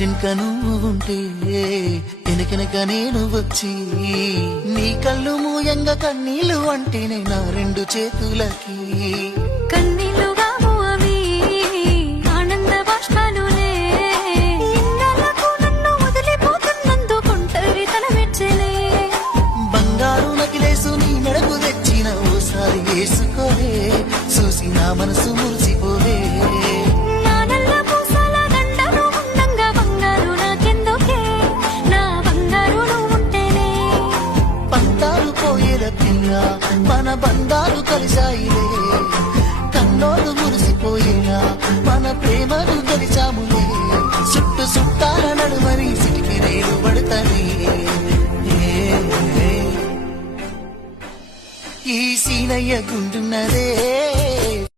ఇంటింక నువ్వు ఉంటే వెనకెనక నేను వచ్చి నీ కళ్ళు మూయంగా కన్నీళ్ళు అంటేనే నా రెండు చేతులకి కన్నీళ్ళుగా అవి ఆనంద బాష్పాలులే ఇన్నాళ్ళకు నన్ను వదిలిపోతున్నందుకు ఒంటరితన మెచ్చలే బంగారు నకిలేసు నీ మెడకు తెచ్చిన ఓసారి వేసుకోలే చూసి నా మనసు మురిసిపోలే మన బంధాలు కలిసాయిలే కన్నోడు మురిసిపోయినా మన ప్రేమను కలిసాములే చుట్టు చుట్టాల నడుమని సిటికి రేలు పడతానే ఈ సీనయ్య గుండున్నదే